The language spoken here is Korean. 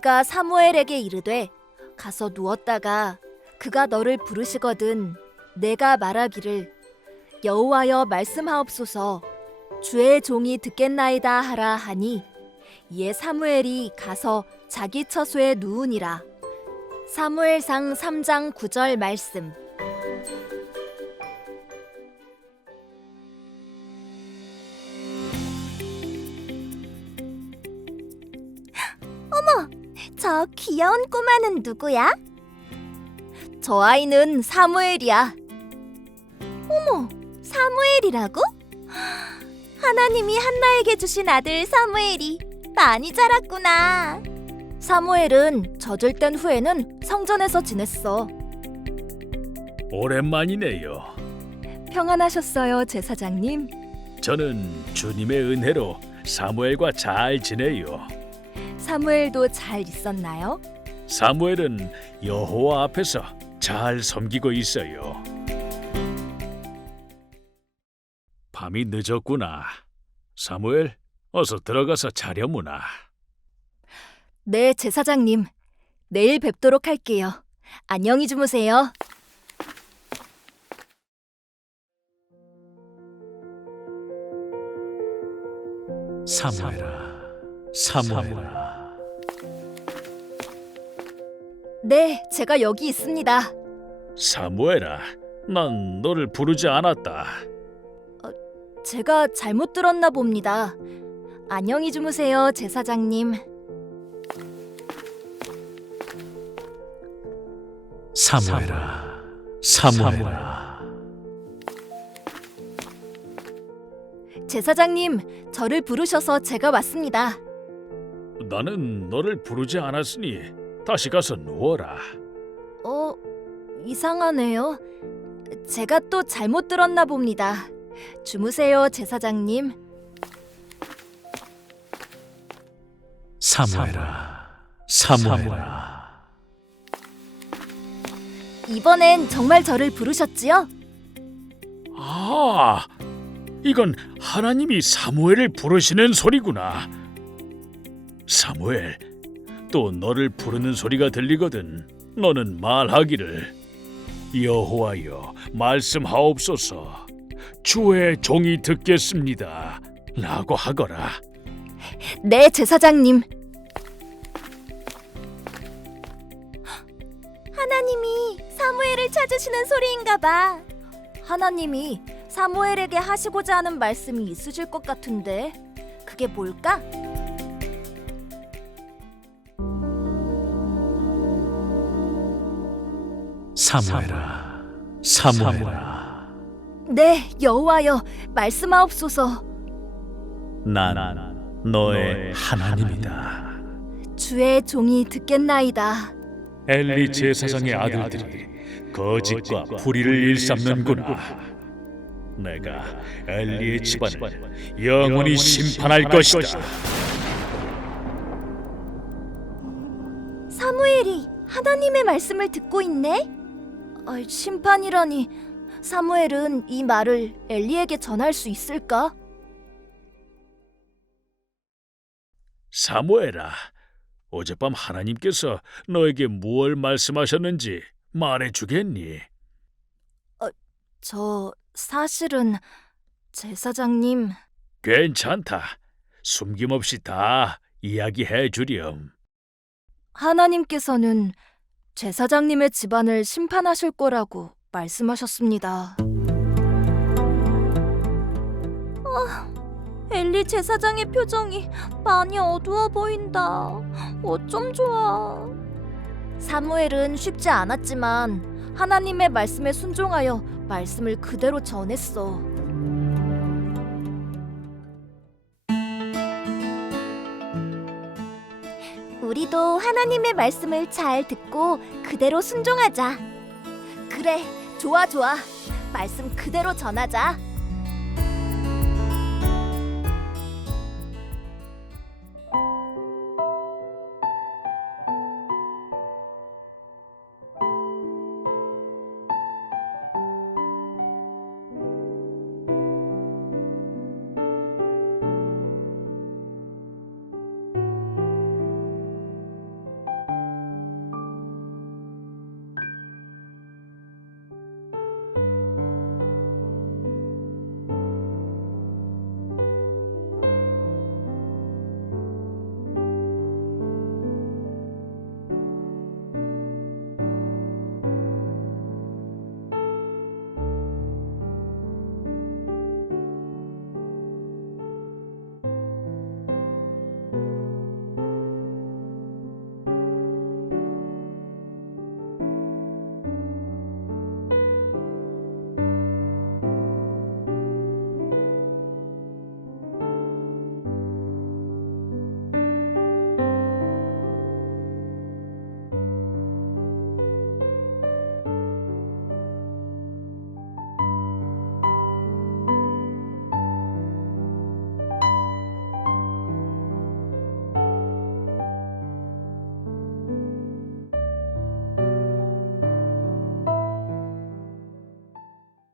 엘리가 사무엘에게 이르되 가서 누웠다가 그가 너를 부르시거든 내가 말하기를 여호와여 말씀하옵소서. 주의 종이 듣겠나이다 하라 하니 이에 사무엘이 가서 자기 처소에 누우니라. 사무엘상 3장 9절 말씀 저 귀여운 꼬마는 누구야? 저 아이는 사무엘이야. 어머, 사무엘이라고? 하나님이 한나에게 주신 아들 사무엘이 많이 자랐구나. 사무엘은 젖을 뗀 후에는 성전에서 지냈어. 오랜만이네요. 평안하셨어요, 제사장님? 저는 주님의 은혜로 사무엘과 잘 지내요. 사무엘도 잘 있었나요? 사무엘은 여호와 앞에서 잘 섬기고 있어요. 밤이 늦었구나. 사무엘, 어서 들어가서 자려무나. 네, 제사장님. 내일 뵙도록 할게요. 안녕히 주무세요. 사무엘아, 사무엘아. 네, 제가 여기 있습니다. 사무엘아, 난 너를 부르지 않았다. 제가 잘못 들었나 봅니다. 안녕히 주무세요, 제사장님. 사무엘아, 사무엘아. 제사장님, 저를 부르셔서 제가 왔습니다. 나는 너를 부르지 않았으니 다시 가서 누워라. 어, 이상하네요. 제가 또 잘못 들었나 봅니다. 주무세요, 제사장님. 사무엘아, 사무엘아. 이번엔 정말 저를 부르셨지요? 아, 이건 하나님이 사무엘을 부르시는 소리구나. 사무엘, 또 너를 부르는 소리가 들리거든. 너는 말하기를 여호와여 말씀하옵소서. 주의 종이 듣겠습니다. 라고 하거라. 네, 제사장님. 하나님이 사무엘을 찾으시는 소리인가 봐. 하나님이 사무엘에게 하시고자 하는 말씀이 있으실 것 같은데 그게 뭘까? 사무엘아, 사무엘아. 네, 여호와여, 말씀하옵소서. 난 너의 하나님이다. 주의 종이 듣겠나이다. 엘리 제사장의 아들들이 거짓과 불의를 일삼는구나. 내가 엘리의 집안을 영원히 심판할 것이다. 사무엘이 하나님의 말씀을 듣고 있네. 아, 심판이라니. 사무엘은 이 말을 엘리에게 전할 수 있을까? 사무엘아, 어젯밤 하나님께서 너에게 무엇 말씀하셨는지 말해 주겠니? 저 사실은 제사장님 괜찮다. 숨김없이 다 이야기해 주렴. 하나님께서는 제 사장님의 집안을 심판하실 거라고 말씀하셨습니다. 아, 엘리 제사장의 표정이 많이 어두워 보인다. 어쩜 좋아. 사무엘은 쉽지 않았지만 하나님의 말씀에 순종하여 말씀을 그대로 전했어. 우리도 하나님의 말씀을 잘 듣고 그대로 순종하자. 그래, 좋아, 좋아. 말씀 그대로 전하자.